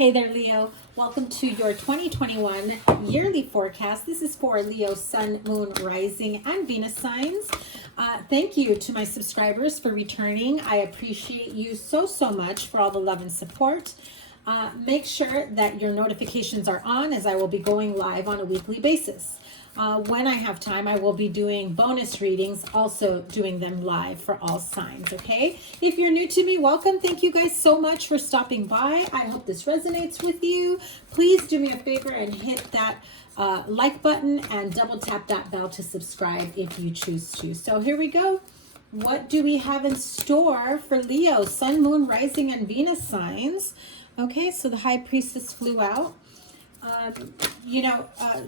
Hey there, Leo. Welcome to your 2021 yearly forecast. This is for Leo, Sun, Moon, Rising, and Venus signs. Thank you to my subscribers for returning. I appreciate you so much for all the love and support. Make sure that your notifications are on, as I will be going live on a weekly basis. When I have time, I will be doing bonus readings, also doing them live for all signs, okay? If you're new to me, welcome. Thank you guys so much for stopping by. I hope this resonates with you. Please do me a favor and hit that like button and double tap that bell to subscribe if you choose to. So here we go. What do we have in store for Leo, Sun, Moon, Rising, and Venus signs? Okay, so the High Priestess flew out.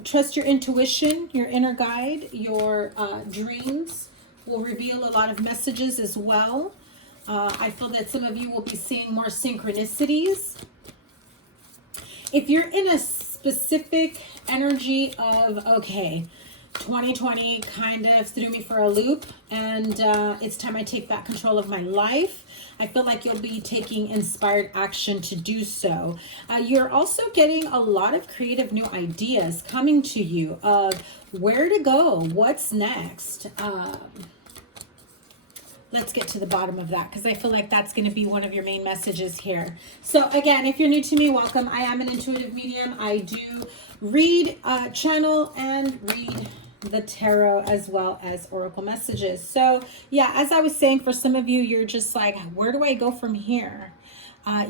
Trust your intuition, your inner guide, your dreams will reveal a lot of messages as well. I feel that some of you will be seeing more synchronicities. If you're in a specific energy of, okay, 2020 kind of threw me for a loop and it's time I take back control of my life, I feel like you'll be taking inspired action to do so. You're also getting a lot of creative new ideas coming to you of where to go, what's next. Let's get to the bottom of that because I feel like that's going to be one of your main messages here. So again, if you're new to me, welcome. I am an intuitive medium. I do read, channel, and read the tarot as well as oracle messages. So yeah, as I was saying, for some of you, you're just like, where do I go from here?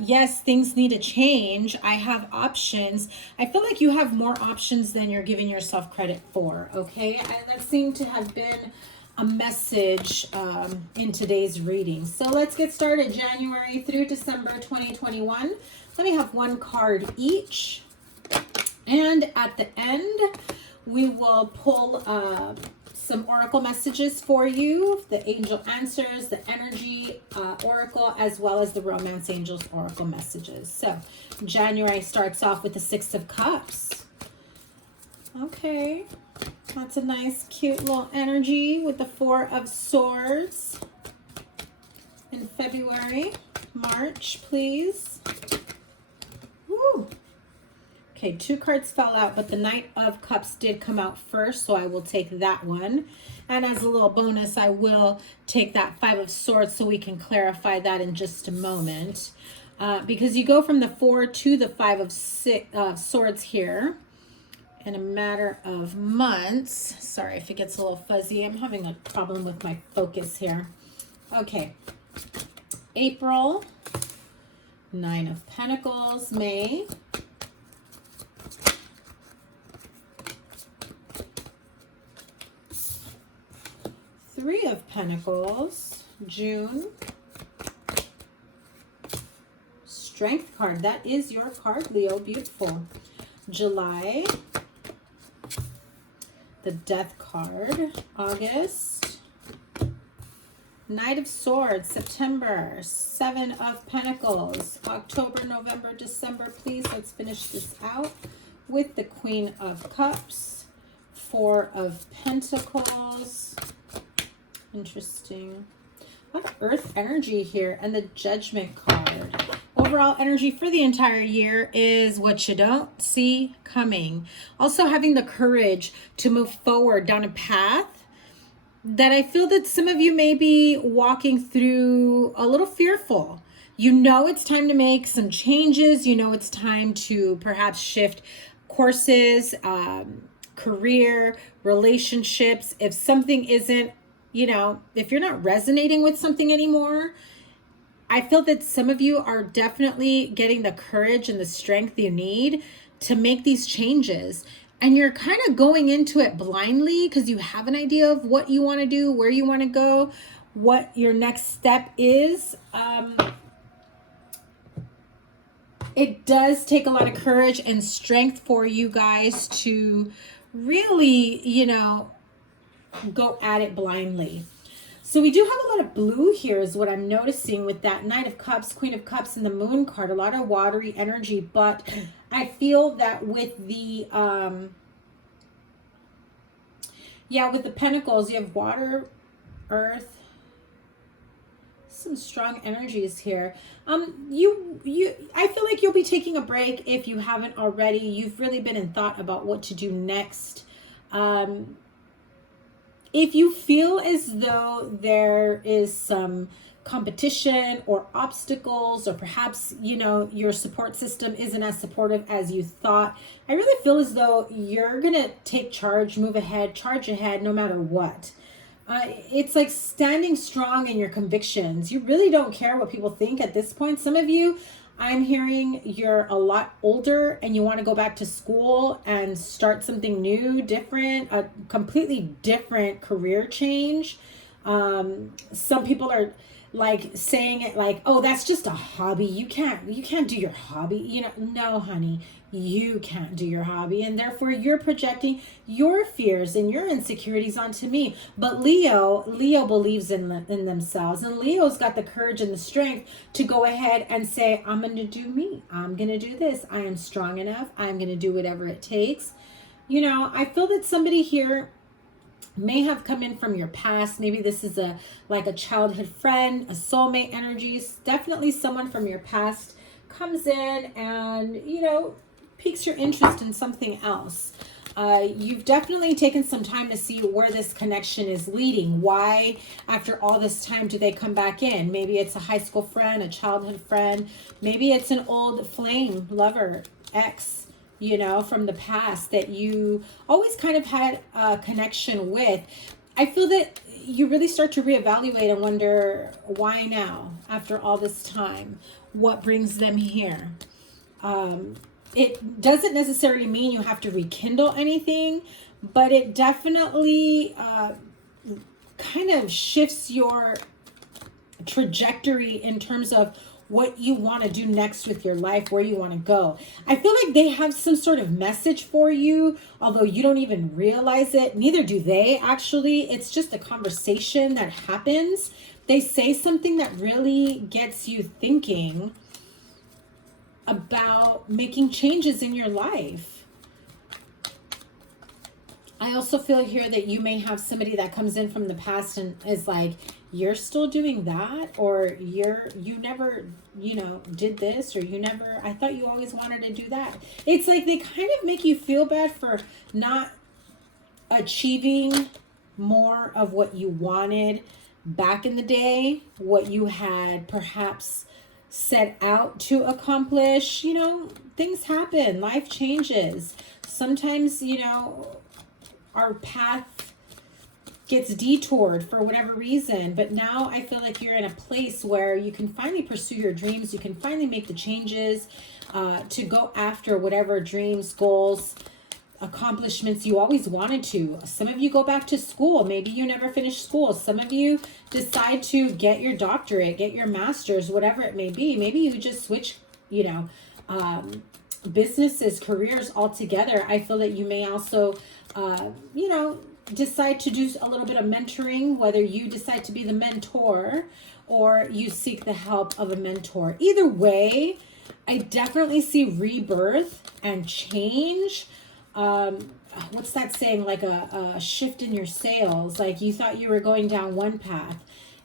Yes, things need to change. I have options. I feel like you have more options than you're giving yourself credit for, okay? That seemed to have been a message in today's reading. So let's get started. January through December 2021. Let me have one card each. And at the end, we will pull some oracle messages for you, the angel answers, the energy oracle, as well as the romance angels oracle messages. So January starts off with the Six of Cups. Okay, that's a nice, cute little energy with the Four of Swords. In February, March, please. Woo! Okay, two cards fell out, but the Knight of Cups did come out first, so I will take that one. And as a little bonus, I will take that Five of Swords so we can clarify that in just a moment. Because you go from the Four to the Five of Swords here in a matter of months. Sorry if it gets a little fuzzy. I'm having a problem with my focus here. Okay. April, Nine of Pentacles, May, Three of Pentacles, June, Strength card. That is your card, Leo. Beautiful. July, the Death card, August, Knight of Swords, September, Seven of Pentacles, October, November, December. Please, let's finish this out with the Queen of Cups, Four of Pentacles. Interesting. A lot of earth energy here, and the Judgment card. Overall energy for the entire year is what you don't see coming. Also having the courage to move forward down a path that I feel that some of you may be walking through a little fearful. You know it's time to make some changes. You know it's time to perhaps shift courses, career, relationships. If something isn't, if you're not resonating with something anymore, I feel that some of you are definitely getting the courage and the strength you need to make these changes. And you're kind of going into it blindly because you have an idea of what you want to do, where you want to go, what your next step is. It does take a lot of courage and strength for you guys to really, go at it blindly. So we do have a lot of blue here is what I'm noticing with that Knight of Cups, Queen of Cups, and the Moon card. A lot of watery energy, but I feel that with the with the Pentacles, you have water, earth, some strong energies here. I feel like you'll be taking a break if you haven't already. You've really been in thought about what to do next. If you feel as though there is some competition or obstacles, or perhaps, you know, your support system isn't as supportive as you thought, I really feel as though you're going to take charge, move ahead, charge ahead, no matter what. It's like standing strong in your convictions. You really don't care what people think at this point. Some of you, I'm hearing you're a lot older and you want to go back to school and start something new, different, a completely different career change. Some people are like saying it like, oh, that's just a hobby. You can't do your hobby. You know, no, honey, you can't do your hobby. And therefore you're projecting your fears and your insecurities onto me. But Leo believes in themselves, and Leo's got the courage and the strength to go ahead and say, I'm going to do me. I'm going to do this. I am strong enough. I'm going to do whatever it takes. You know, I feel that somebody here may have come in from your past. Maybe this is like a childhood friend, a soulmate energies. Definitely someone from your past comes in and, you know, piques your interest in something else. You've definitely taken some time to see where this connection is leading. Why, after all this time, do they come back in? Maybe it's a high school friend, a childhood friend. Maybe it's an old flame, lover, ex, you know, from the past that you always kind of had a connection with. I feel that you really start to reevaluate and wonder, why now, after all this time? What brings them here? It doesn't necessarily mean you have to rekindle anything, but it definitely kind of shifts your trajectory in terms of what you want to do next with your life, where you want to go. I feel like they have some sort of message for you, although you don't even realize it. Neither do they, actually. It's just a conversation that happens. They say something that really gets you thinking about making changes in your life. I also feel here that you may have somebody that comes in from the past and is like, you're still doing that, or you never, you know, did this, or I thought you always wanted to do that. It's like they kind of make you feel bad for not achieving more of what you wanted back in the day, what you had perhaps set out to accomplish. You know, things happen, life changes. Sometimes, you know, our path gets detoured for whatever reason, but now I feel like you're in a place where you can finally pursue your dreams. You can finally make the changes to go after whatever dreams, goals, accomplishments you always wanted to. Some of you go back to school. Maybe you never finished school. Some of you decide to get your doctorate, get your master's, whatever it may be. Maybe you just switch, you know, businesses, careers altogether. I feel that you may also, you know, decide to do a little bit of mentoring, whether you decide to be the mentor or you seek the help of a mentor. Either way, I definitely see rebirth and change. What's that saying? Like a shift in your sails. Like you thought you were going down one path,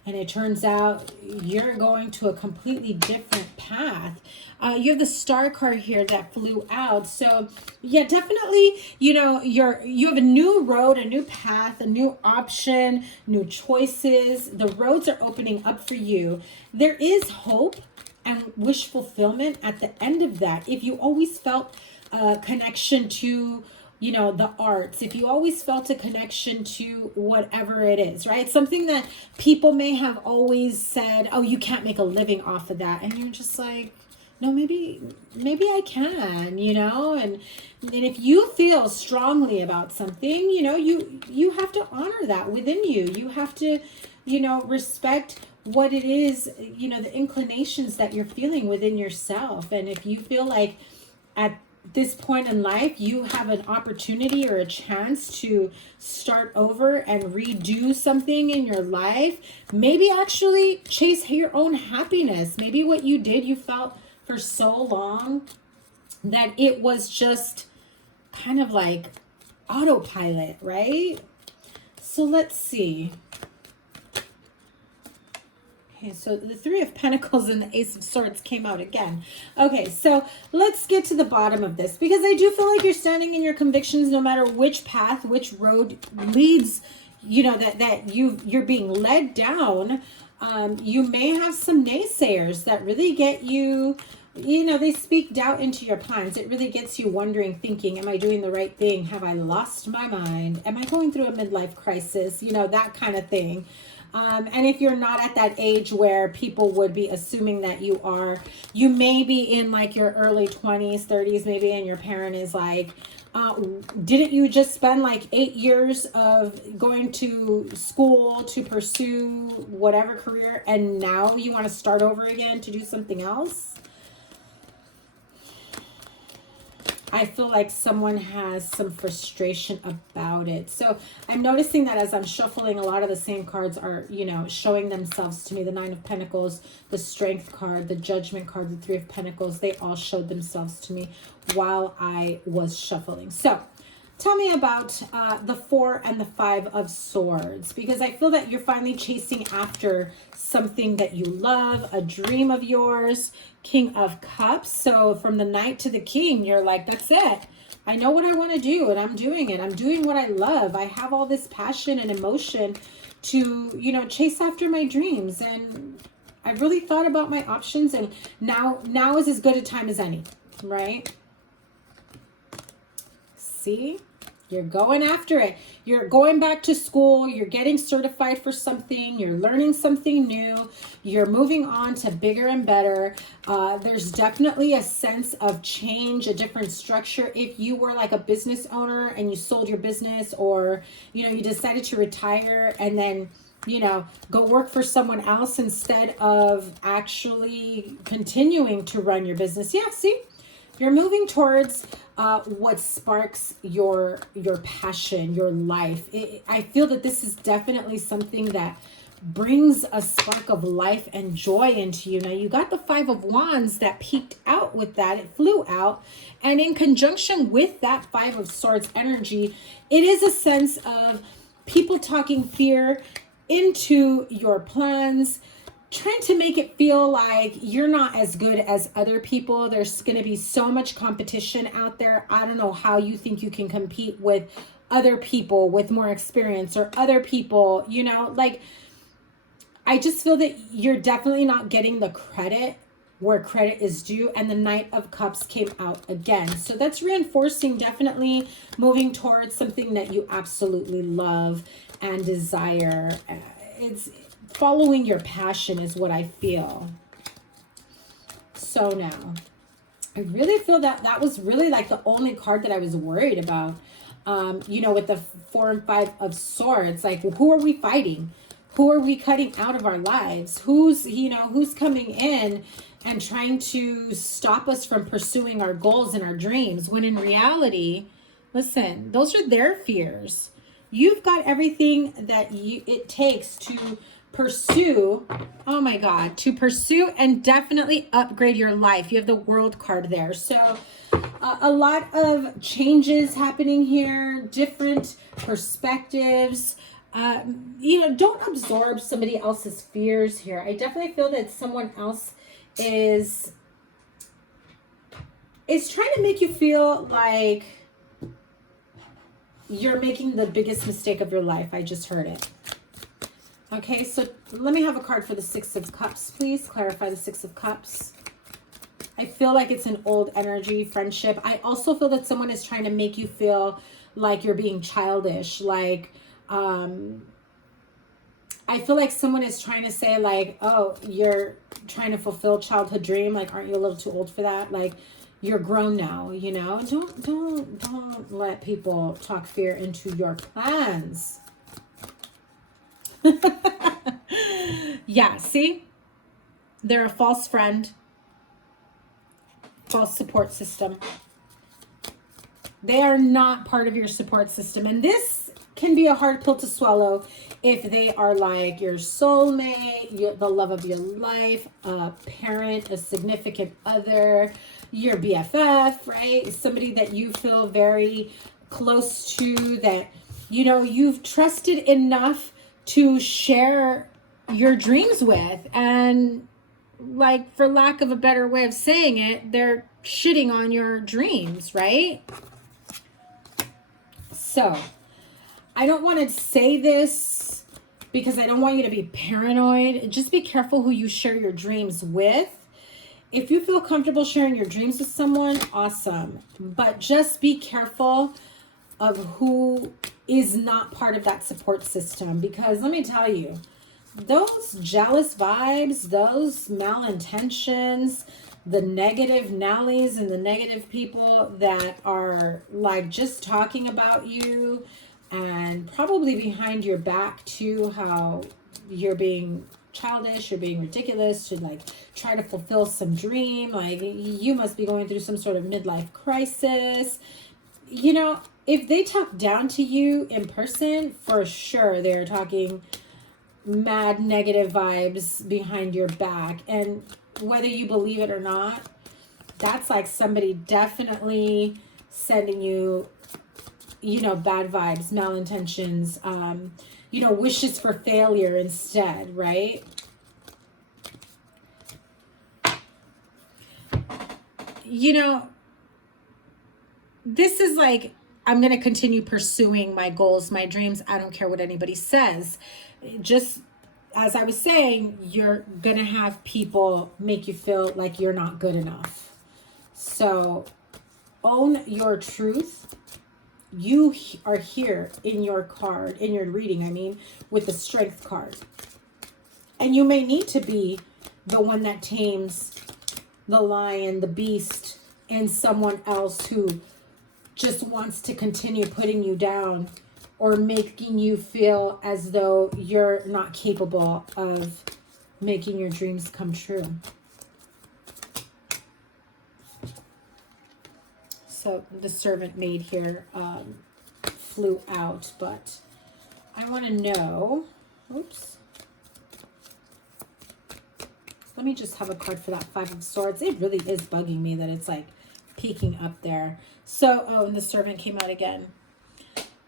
and it turns out you're going to a completely different path. You have the star card here that flew out. So yeah, definitely, you know, you have a new road, a new path, a new option, new choices. The roads are opening up for you. There is hope and wish fulfillment at the end of that. If you always felt a connection to, you know, the arts, if you always felt a connection to whatever it is, right? Something that people may have always said, oh, you can't make a living off of that. And you're just like, no, maybe I can, you know, and if you feel strongly about something, you know, you have to honor that within you. You have to, you know, respect what it is, you know, the inclinations that you're feeling within yourself. And if you feel like at this point in life you have an opportunity or a chance to start over and redo something in your life, maybe actually chase your own happiness. Maybe what you did, you felt for so long that it was just kind of like autopilot, right? So let's see. Okay, so the Three of Pentacles and the Ace of Swords came out again. Okay, so let's get to the bottom of this, because I do feel like you're standing in your convictions no matter which path, which road leads, you know, that you're being led down. You may have some naysayers that really get you, you know, they speak doubt into your plans. It really gets you wondering, thinking, am I doing the right thing? Have I lost my mind? Am I going through a midlife crisis? You know, that kind of thing. And if you're not at that age where people would be assuming that you are, you may be in like your early 20s, 30s, maybe, and your parent is like, didn't you just spend like 8 years of going to school to pursue whatever career, and now you want to start over again to do something else? I feel like someone has some frustration about it. So I'm noticing that as I'm shuffling, a lot of the same cards are, you know, showing themselves to me. The Nine of Pentacles, the Strength card, the Judgment card, the Three of Pentacles, they all showed themselves to me while I was shuffling. So tell me about the Four and the Five of Swords, because I feel that you're finally chasing after something that you love, a dream of yours. King of Cups. So from the Knight to the King, you're like, that's it. I know what I want to do, and I'm doing it. I'm doing what I love. I have all this passion and emotion to, you know, chase after my dreams. And I've really thought about my options, and now is as good a time as any, right? See? You're going after it. You're going back to school. You're getting certified for something. You're learning something new. You're moving on to bigger and better. There's definitely a sense of change, a different structure. If you were like a business owner and you sold your business, or, you know, you decided to retire and then, you know, go work for someone else instead of actually continuing to run your business. Yeah, see? You're moving towards what sparks your passion, your life. I feel that this is definitely something that brings a spark of life and joy into you. Now, you got the Five of Wands that peeked out with that. It flew out. And in conjunction with that Five of Swords energy, it is a sense of people talking fear into your plans, trying to make it feel like you're not as good as other people. There's going to be so much competition out there. I don't know how you think you can compete with other people with more experience, or other people, you know, like, I just feel that you're definitely not getting the credit where credit is due. And the Knight of Cups came out again. So that's reinforcing, definitely moving towards something that you absolutely love and desire. It's following your passion is what I feel. So now, I really feel that that was really like the only card that I was worried about. You know, with the Four and Five of Swords, like, who are we fighting? Who are we cutting out of our lives? Who's, you know, who's coming in and trying to stop us from pursuing our goals and our dreams? When in reality, listen, those are their fears. You've got everything that it takes to pursue, oh my God, to pursue and definitely upgrade your life. You have the World card there. So a lot of changes happening here, different perspectives. You know, don't absorb somebody else's fears here. I definitely feel that someone else is trying to make you feel like you're making the biggest mistake of your life. I just heard it. Okay, so let me have a card for the Six of Cups, please. Clarify the Six of Cups. I feel like it's an old energy, friendship. I also feel that someone is trying to make you feel like you're being childish. Like, I feel like someone is trying to say like, oh, you're trying to fulfill childhood dream. Like, aren't you a little too old for that? Like, you're grown now, you know? Don't let people talk fear into your plans. Yeah, see? They're a false friend, false support system. They are not part of your support system. And this can be a hard pill to swallow if they are like your soulmate, the love of your life, a parent, a significant other, your BFF, right? Somebody that you feel very close to, that, you know, you've trusted enough to share your dreams with. And like, for lack of a better way of saying it, they're shitting on your dreams, right? So I don't want to say this because I don't want you to be paranoid. Just be careful who you share your dreams with. If you feel comfortable sharing your dreams with someone, awesome. But just be careful of who is not part of that support system. Because let me tell you, those jealous vibes, those malintentions, the negative Nellies and the negative people that are like just talking about you and probably behind your back too, how you're being childish, you're being ridiculous to like try to fulfill some dream, like you must be going through some sort of midlife crisis. You know, if they talk down to you in person, for sure they're talking mad negative vibes behind your back. And whether you believe it or not, that's like somebody definitely sending you, you know, bad vibes, malintentions, you know, wishes for failure instead, right? You know, this is like, I'm going to continue pursuing my goals, my dreams. I don't care what anybody says. Just as I was saying, you're going to have people make you feel like you're not good enough. So own your truth. You are here in your card, in your reading, I mean, with the Strength card. And you may need to be the one that tames the lion, the beast, and someone else who just wants to continue putting you down or making you feel as though you're not capable of making your dreams come true. So the servant maid here flew out, but I want to know, oops. Let me just have a card for that Five of Swords. It really is bugging me that it's like peeking up there. So, oh, and the servant came out again.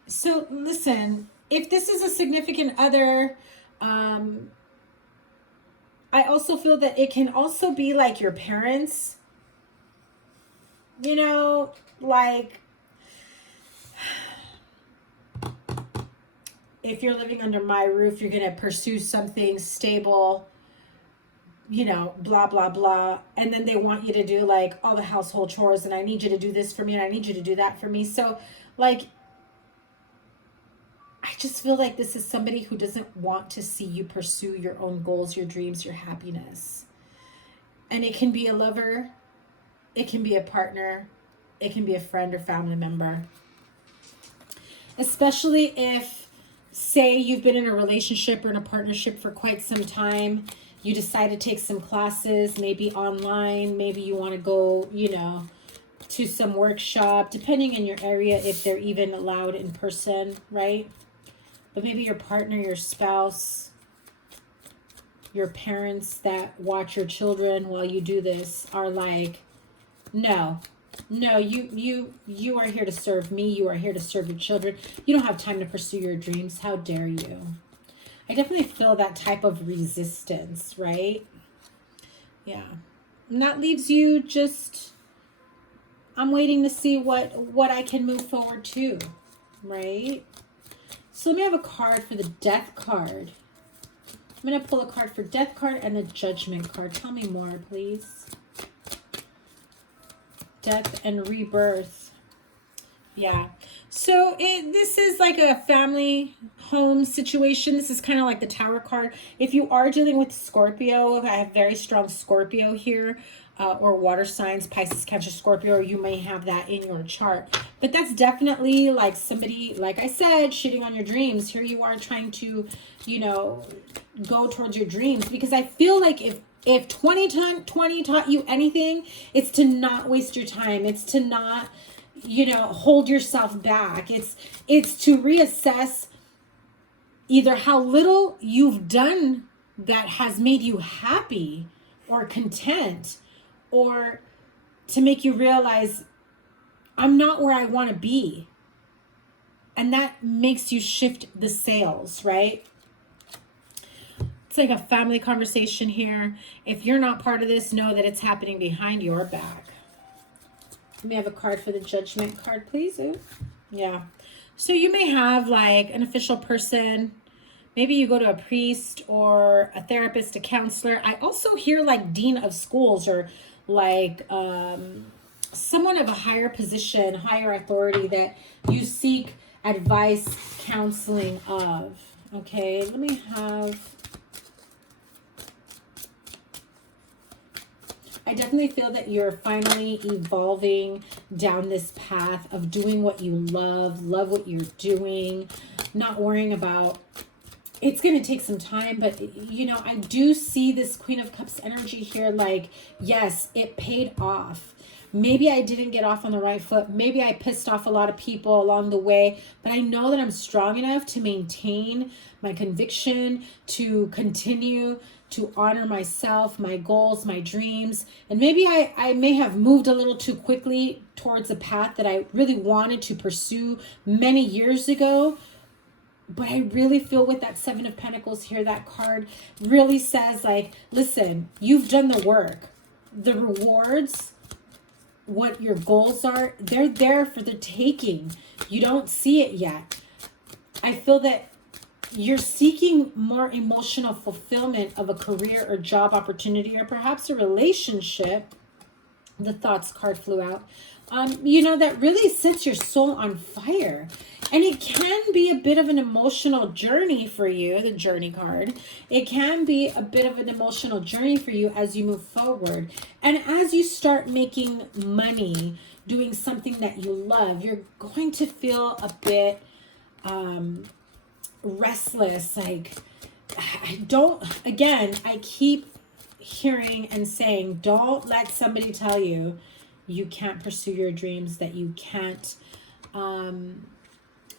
So listen, if this is a significant other, I also feel that it can also be like your parents, you know, like if you're living under my roof, you're going to pursue something stable, you know, blah, blah, blah. And then they want you to do like all the household chores and I need you to do this for me and I need you to do that for me. So like, I just feel like this is somebody who doesn't want to see you pursue your own goals, your dreams, your happiness. And it can be a lover, it can be a partner, it can be a friend or family member. Especially if, say, you've been in a relationship or in a partnership for quite some time, you decide to take some classes, maybe online, maybe you want to go, you know, to some workshop, depending in your area, if they're even allowed in person, right? But maybe your partner, your spouse, your parents that watch your children while you do this are like, no, you are here to serve me. You are here to serve your children. You don't have time to pursue your dreams. How dare you? I definitely feel that type of resistance, right? Yeah. And that leaves you just, I'm waiting to see what I can move forward to, right? So let me have a card for the Death card. I'm going to pull a card for Death card and the Judgment card. Tell me more, please. Death and Rebirth. Yeah. So this is like a family home situation. This is kind of like the Tower card. If you are dealing with Scorpio, I have very strong Scorpio here, or water signs, Pisces, Cancer, Scorpio, or you may have that in your chart. But that's definitely like somebody, like I said, shitting on your dreams. Here you are trying to, you know, go towards your dreams. Because I feel like if 2020 taught you anything, it's to not waste your time. It's to not, you know, hold yourself back. It's to reassess either how little you've done that has made you happy or content, or to make you realize I'm not where I want to be. And that makes you shift the sails, right? It's like a family conversation here. If you're not part of this, know that it's happening behind your back. Let me have a card for the Judgment card, please. Ooh. Yeah. So you may have like an official person. Maybe you go to a priest or a therapist, a counselor. I also hear like dean of schools or like someone of a higher position, higher authority that you seek advice, counseling of. Okay, let me have... I definitely feel that you're finally evolving down this path of doing what you love what you're doing, not worrying about... It's going to take some time, but, you know, I do see this Queen of Cups energy here. Like, yes, it paid off. Maybe I didn't get off on the right foot. Maybe I pissed off a lot of people along the way, but I know that I'm strong enough to maintain my conviction, to continue to honor myself, my goals, my dreams. And maybe I may have moved a little too quickly towards a path that I really wanted to pursue many years ago. But I really feel with that Seven of Pentacles here, that card really says like, listen, you've done the work. The rewards, what your goals are, they're there for the taking. You don't see it yet. I feel that you're seeking more emotional fulfillment of a career or job opportunity, or perhaps a relationship. The Thoughts card flew out. You know, that really sets your soul on fire. And it can be a bit of an emotional journey for you, the Journey card. It can be a bit of an emotional journey for you as you move forward. And as you start making money, doing something that you love, you're going to feel a bit restless. Like, I keep hearing and saying, don't let somebody tell you you can't pursue your dreams, that you can't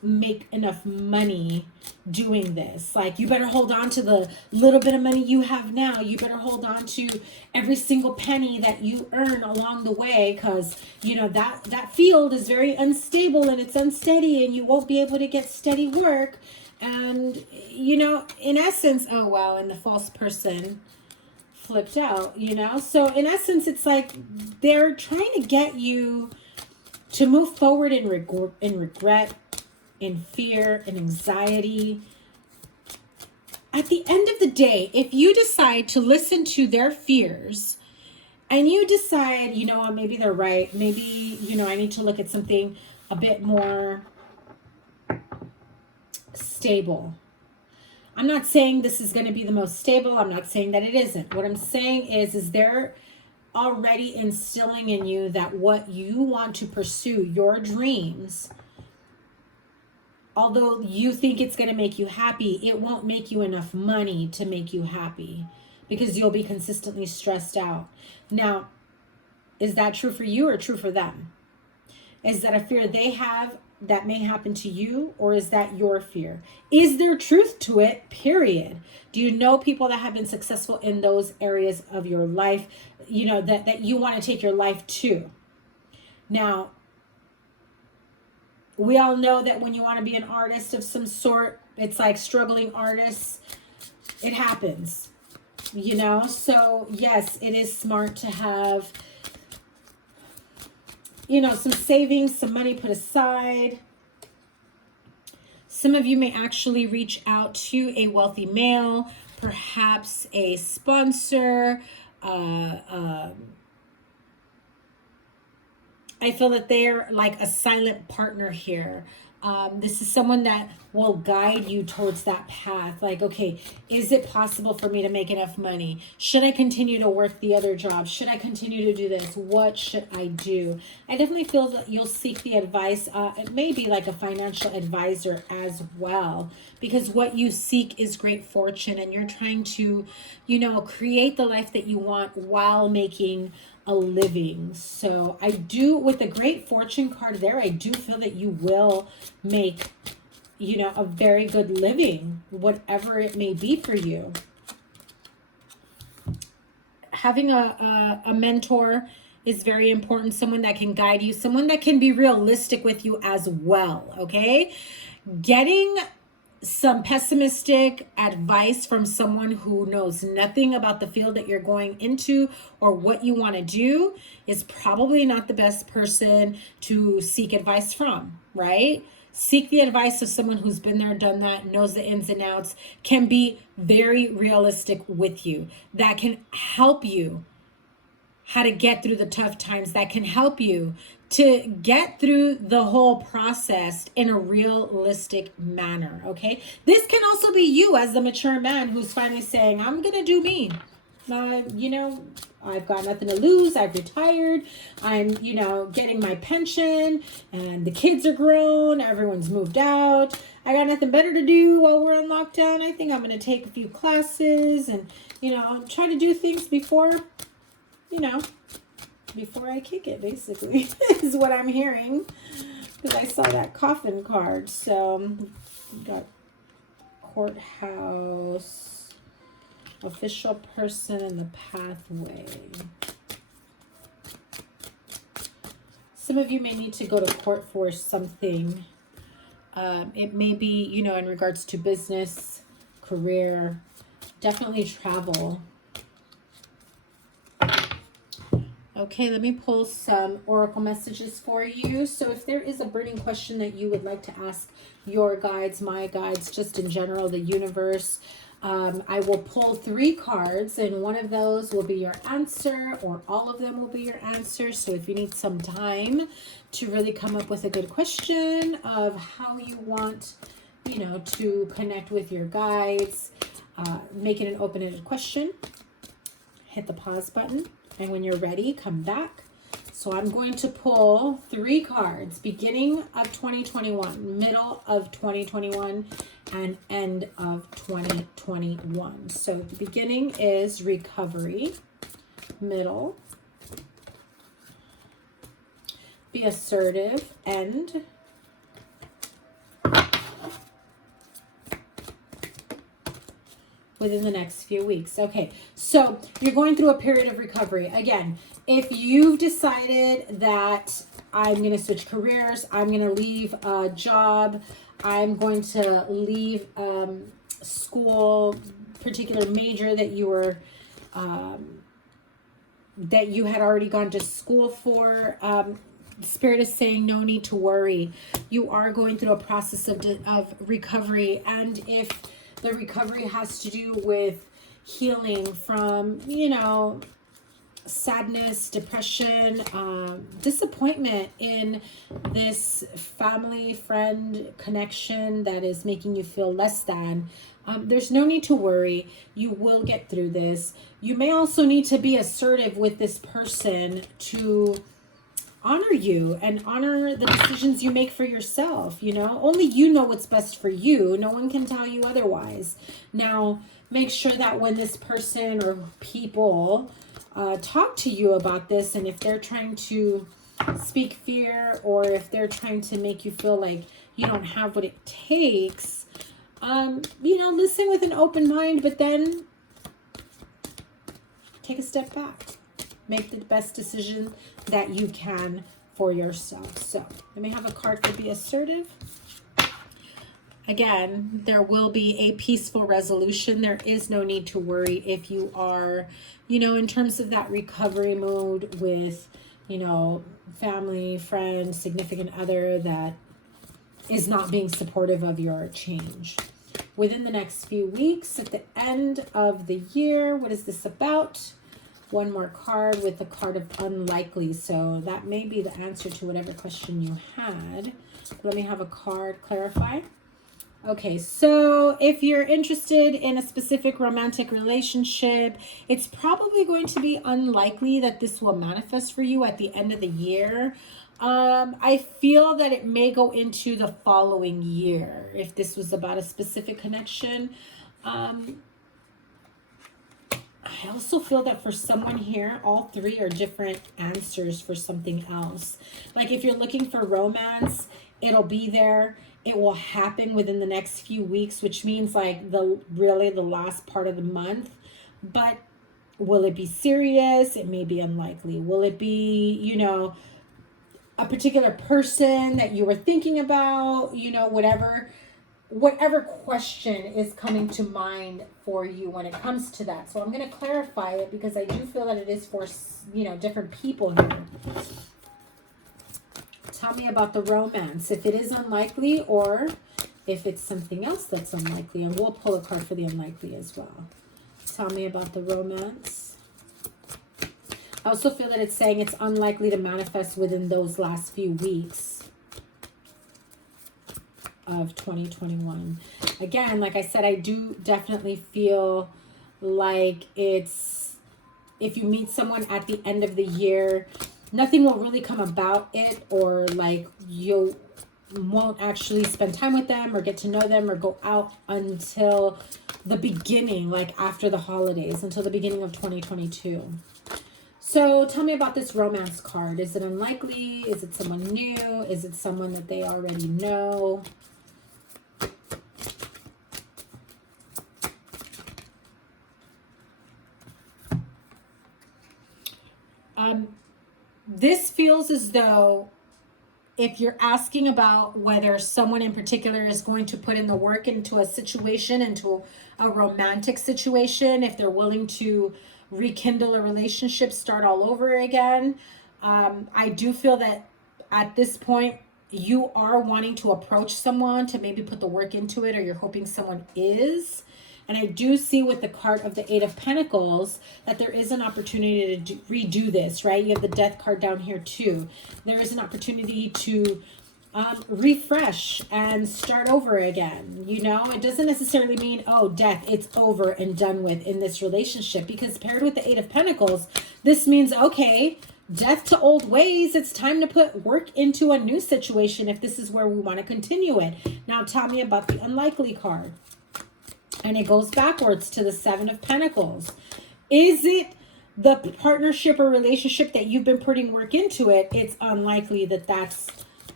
make enough money doing this. Like, you better hold on to the little bit of money you have now. You better hold on to every single penny that you earn along the way, because, you know, that field is very unstable and it's unsteady, and you won't be able to get steady work. And, you know, in essence, oh, wow, and the false person flipped out, you know? So in essence, it's like they're trying to get you to move forward in regret, in fear, in anxiety. At the end of the day, if you decide to listen to their fears and you decide, you know what, maybe they're right. Maybe, you know, I need to look at something a bit more stable. I'm not saying this is going to be the most stable. I'm not saying that it isn't. What I'm saying is they're already instilling in you that what you want to pursue, your dreams, although you think it's going to make you happy, it won't make you enough money to make you happy, because you'll be consistently stressed out. Now, is that true for you or true for them? Is that a fear they have that may happen to you, or is that your fear? Is there truth to it, period? Do you know people that have been successful in those areas of your life, you know, that you want to take your life to? Now, we all know that when you want to be an artist of some sort, it's like struggling artists. It happens, you know? So yes, it is smart to have, you know, some savings, some money put aside. Some of you may actually reach out to a wealthy male, perhaps a sponsor. I feel that they're like a silent partner here. This is someone that will guide you towards that path. Like, okay, is it possible for me to make enough money? Should I continue to work the other job? Should I continue to do this? What should I do? I definitely feel that you'll seek the advice. It may be like a financial advisor as well, because what you seek is great fortune, and you're trying to, you know, create the life that you want while making a living. So I do, with the Great Fortune card there, I do feel that you will make, you know, a very good living, whatever it may be for you. Having a mentor is very important. Someone that can guide you, someone that can be realistic with you as well, okay? Getting some pessimistic advice from someone who knows nothing about the field that you're going into or what you want to do is probably not the best person to seek advice from, right? Seek the advice of someone who's been there, done that, knows the ins and outs, can be very realistic with you, that can help you how to get through the tough times, that can help you to get through the whole process in a realistic manner, okay? This can also be you as the mature man who's finally saying, I'm going to do me. You know, I've got nothing to lose. I've retired. I'm, you know, getting my pension and the kids are grown. Everyone's moved out. I got nothing better to do while we're on lockdown. I think I'm going to take a few classes and, you know, try to do things before, you know, before I kick it, basically, is what I'm hearing. Because I saw that coffin card. So, got courthouse, official person in the pathway. Some of you may need to go to court for something. It may be, you know, in regards to business, career, definitely travel. Okay, let me pull some oracle messages for you. So if there is a burning question that you would like to ask your guides, my guides, just in general, the universe, I will pull 3 cards, and one of those will be your answer, or all of them will be your answer. So if you need some time to really come up with a good question of how you want, you know, to connect with your guides, make it an open-ended question, hit the pause button. And when you're ready, come back. So I'm going to pull 3 cards, beginning of 2021, middle of 2021, and end of 2021. So the beginning is recovery, middle, be assertive, end, within the next few weeks. Okay, so you're going through a period of recovery. Again, if you've decided that I'm going to switch careers, I'm going to leave a job, I'm going to leave school, particular major that you were, that you had already gone to school for, Spirit is saying no need to worry. You are going through a process of recovery, and if the recovery has to do with healing from, you know, sadness, depression, disappointment in this family, friend connection that is making you feel less than. There's no need to worry. You will get through this. You may also need to be assertive with this person to honor you and honor the decisions you make for yourself. You know, only you know what's best for you. No one can tell you otherwise. Now, make sure that when this person or people talk to you about this, and if they're trying to speak fear, or if they're trying to make you feel like you don't have what it takes, you know, listen with an open mind, but then take a step back. Make the best decision that you can for yourself. So let me have a card for be assertive. Again, there will be a peaceful resolution. There is no need to worry if you are, you know, in terms of that recovery mode with, you know, family, friend, significant other that is not being supportive of your change. Within the next few weeks, at the end of the year, what is this about? One more card with the card of unlikely. So that may be the answer to whatever question you had. Let me have a card clarify. Okay, so if you're interested in a specific romantic relationship, it's probably going to be unlikely that this will manifest for you at the end of the year. I feel that it may go into the following year if this was about a specific connection. I also feel that for someone here, all 3 are different answers for something else. Like if you're looking for romance, it'll be there. It will happen within the next few weeks, which means like the last part of the month. But will it be serious? It may be unlikely. Will it be, you know, a particular person that you were thinking about, you know, whatever? whatever question is coming to mind for you when it comes to that. So I'm going to clarify it because I do feel that it is for, you know, different people here. Tell me about the romance, if it is unlikely or if it's something else that's unlikely. And we'll pull a card for the unlikely as well. Tell me about the romance. I also feel that it's saying it's unlikely to manifest within those last few weeks of 2021. Again, like I said, I do definitely feel like it's, if you meet someone at the end of the year, nothing will really come about it, or like you won't actually spend time with them or get to know them or go out until the beginning, like after the holidays, until the beginning of 2022. So tell me about this romance card. Is it unlikely? Is it someone new? Is it someone that they already know? This feels as though if you're asking about whether someone in particular is going to put in the work into a situation, into a romantic situation, if they're willing to rekindle a relationship, start all over again, I do feel that at this point you are wanting to approach someone to maybe put the work into it, or you're hoping someone is. And I do see with the card of the Eight of Pentacles that there is an opportunity to redo this, right? You have the Death card down here too. There is an opportunity to refresh and start over again. You know, it doesn't necessarily mean, oh, death, it's over and done with in this relationship. Because paired with the Eight of Pentacles, this means, okay, death to old ways. It's time to put work into a new situation if this is where we want to continue it. Now tell me about the unlikely card. And it goes backwards to the Seven of Pentacles. Is it the partnership or relationship that you've been putting work into it? It's unlikely that that's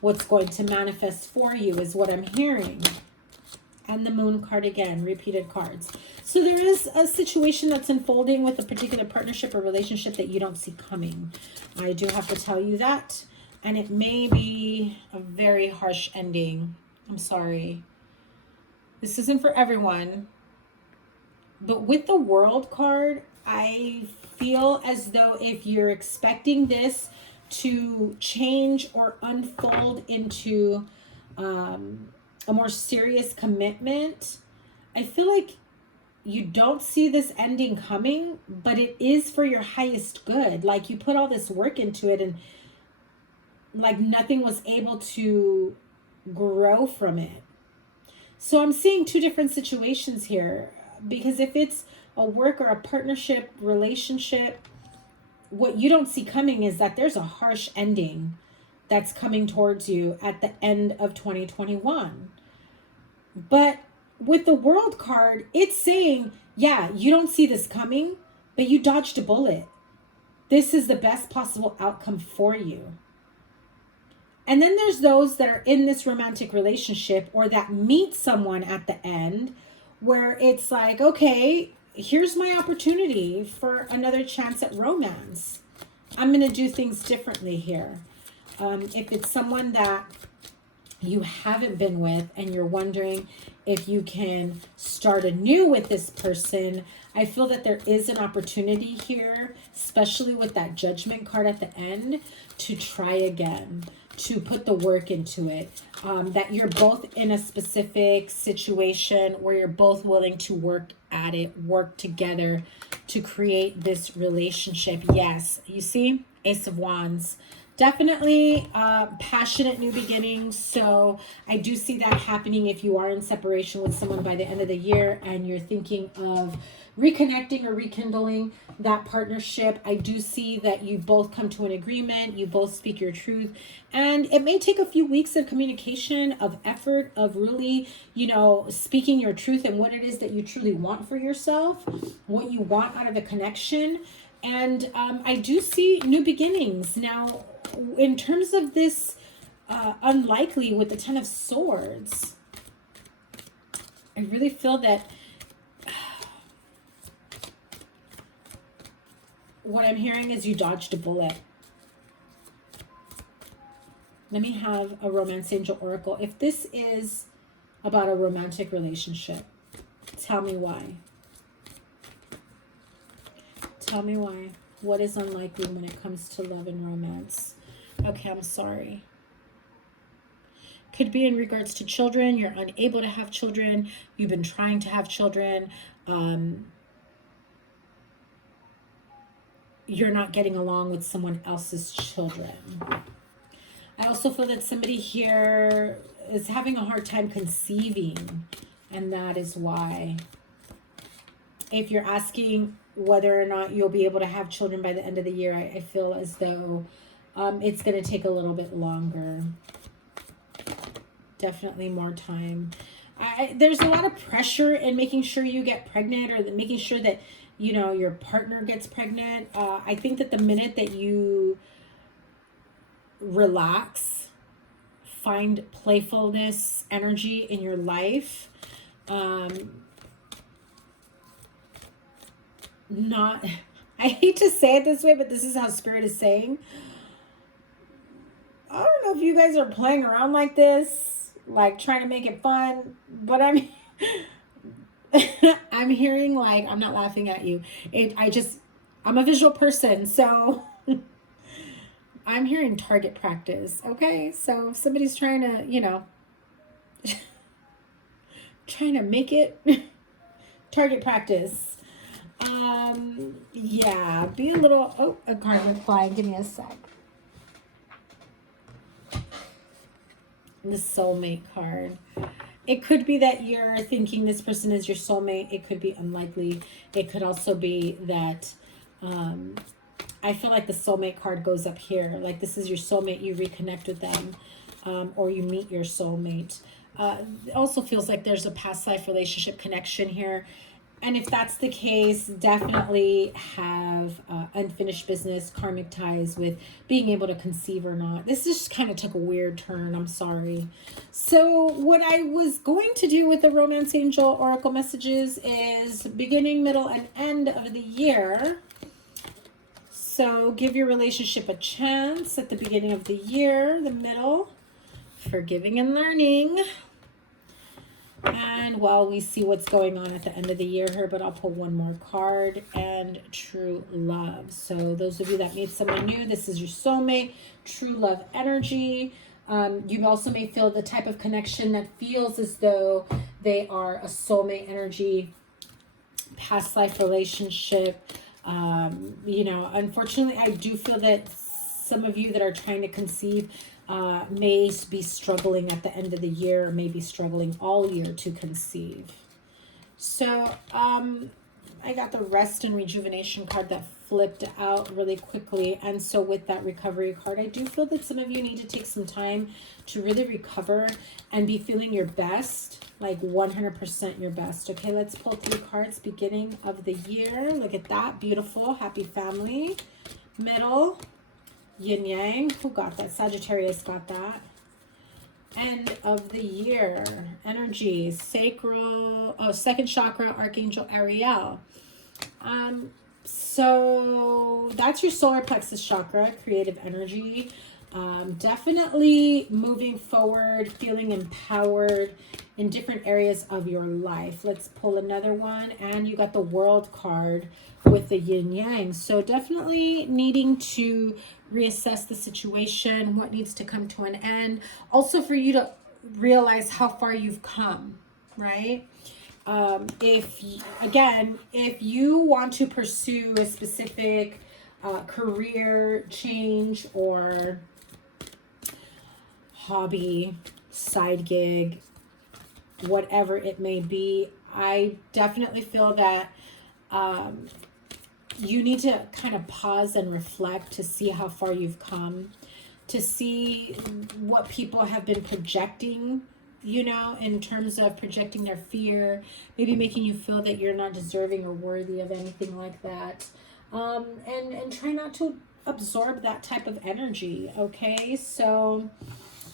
what's going to manifest for you, is what I'm hearing. And the Moon card again, repeated cards. So there is a situation that's unfolding with a particular partnership or relationship that you don't see coming. I do have to tell you that. And it may be a very harsh ending. I'm sorry. This isn't for everyone. But with the World card, I feel as though if you're expecting this to change or unfold into a more serious commitment, I feel like you don't see this ending coming, but it is for your highest good. Like you put all this work into it and like nothing was able to grow from it. So I'm seeing two different situations here, because if it's a work or a partnership relationship, what you don't see coming is that there's a harsh ending that's coming towards you at the end of 2021. But with the World card, it's saying, yeah, you don't see this coming, but you dodged a bullet. This is the best possible outcome for you. And then there's those that are in this romantic relationship or that meet someone at the end where it's like, okay, here's my opportunity for another chance at romance. I'm going to do things differently here. If it's someone that you haven't been with and you're wondering if you can start anew with this person, I feel that there is an opportunity here, especially with that Judgment card at the end, to try again, to put the work into it, that you're both in a specific situation where you're both willing to work at it, work together to create this relationship. Yes, you see, Ace of Wands. Definitely passionate new beginnings. So I do see that happening if you are in separation with someone by the end of the year and you're thinking of reconnecting or rekindling that partnership. I do see that you both come to an agreement, you both speak your truth, and it may take a few weeks of communication, of effort, of really, you know, speaking your truth and what it is that you truly want for yourself, what you want out of a connection. And I do see new beginnings. Now, in terms of this unlikely with the Ten of Swords, I really feel that what I'm hearing is you dodged a bullet. Let me have a Romance Angel Oracle. If this is about a romantic relationship. Tell me why. Tell me why. What is unlikely when it comes to love and romance? Okay, I'm sorry. Could be in regards to children. You're unable to have children. You've been trying to have children. You're not getting along with someone else's children. I also feel that somebody here is having a hard time conceiving, and that is why. If you're asking whether or not you'll be able to have children by the end of the year, I feel as though it's going to take a little bit longer. Definitely more time. There's a lot of pressure in making sure you get pregnant, or making sure that, you know, your partner gets pregnant. I think that the minute that you relax, find playfulness, energy in your life, I hate to say it this way, but this is how Spirit is saying. I don't know if you guys are playing around like this, like trying to make it fun, but I'm hearing, like, I'm not laughing at you. I'm a visual person, so I'm hearing target practice. Okay, so if somebody's trying to, you know, trying to make it target practice. Yeah, be a little, oh, a card went flying. Give me a sec. The soulmate card. It could be that you're thinking this person is your soulmate. It could be unlikely. It could also be that, I feel like the soulmate card goes up here. Like this is your soulmate. You reconnect with them, or you meet your soulmate. It also feels like there's a past life relationship connection here. And if that's the case, definitely have unfinished business, karmic ties with being able to conceive or not. This just kind of took a weird turn. I'm sorry. So what I was going to do with the Romance Angel Oracle messages is beginning, middle, and end of the year. So give your relationship a chance at the beginning of the year, the middle, forgiving and learning. And while we see what's going on at the end of the year here, but I'll pull one more card, and true love. So those of you that meet someone new, this is your soulmate, true love energy. You also may feel the type of connection that feels as though they are a soulmate energy, past life relationship. You know, unfortunately, I do feel that some of you that are trying to conceive may be struggling at the end of the year, or may be struggling all year to conceive. So I got the rest and rejuvenation card that flipped out really quickly. And so with that recovery card, I do feel that some of you need to take some time to really recover and be feeling your best, like 100% your best. Okay, let's pull 3 cards. Beginning of the year. Look at that. Beautiful. Happy family. Middle. Yin Yang. Who got that? Sagittarius got that. End of the year. Energy. Sacral. Oh, second chakra. Archangel Ariel. So that's your solar plexus chakra. Creative energy. Definitely moving forward, feeling empowered in different areas of your life. Let's pull another one. And you got the World card with the yin yang. So definitely needing to reassess the situation, what needs to come to an end. Also for you to realize how far you've come, right? If you want to pursue a specific career change or hobby, side gig, whatever it may be, I definitely feel that you need to kind of pause and reflect to see how far you've come, to see what people have been projecting, you know, in terms of projecting their fear, maybe making you feel that you're not deserving or worthy of anything like that. And try not to absorb that type of energy, okay? So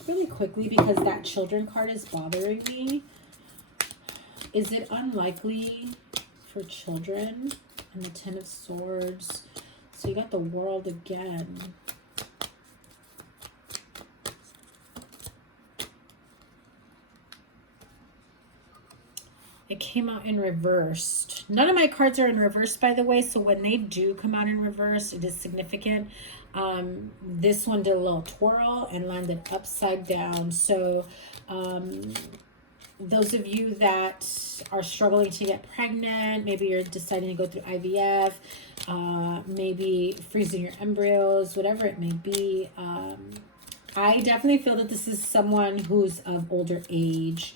really quickly, because that children card is bothering me, is it unlikely for children? And the 10 of Swords. So you got the World again. It came out in reversed. None of my cards are in reverse, by the way, so when they do come out in reverse, it is significant. This one did a little twirl and landed upside down. So those of you that are struggling to get pregnant, maybe you're deciding to go through IVF, maybe freezing your embryos, whatever it may be, I definitely feel that this is someone who's of older age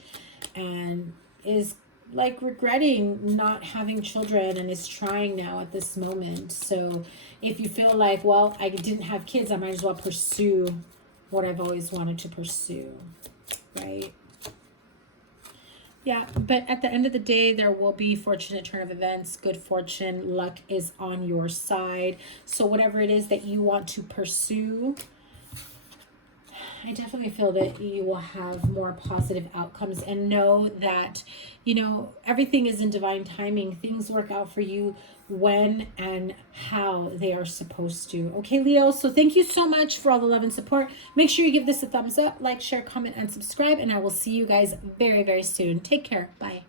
and is like regretting not having children and is trying now at this moment. So if you feel like, well, I didn't have kids, I might as well pursue what I've always wanted to pursue, right? Yeah, but at the end of the day, there will be fortunate turn of events, good fortune, luck is on your side. So whatever it is that you want to pursue, I definitely feel that you will have more positive outcomes, and know that, you know, everything is in divine timing. Things work out for you when and how they are supposed to. Okay, Leo, so thank you so much for all the love and support. Make sure you give this a thumbs up, like, share, comment, and subscribe, and I will see you guys very, very soon. Take care. Bye.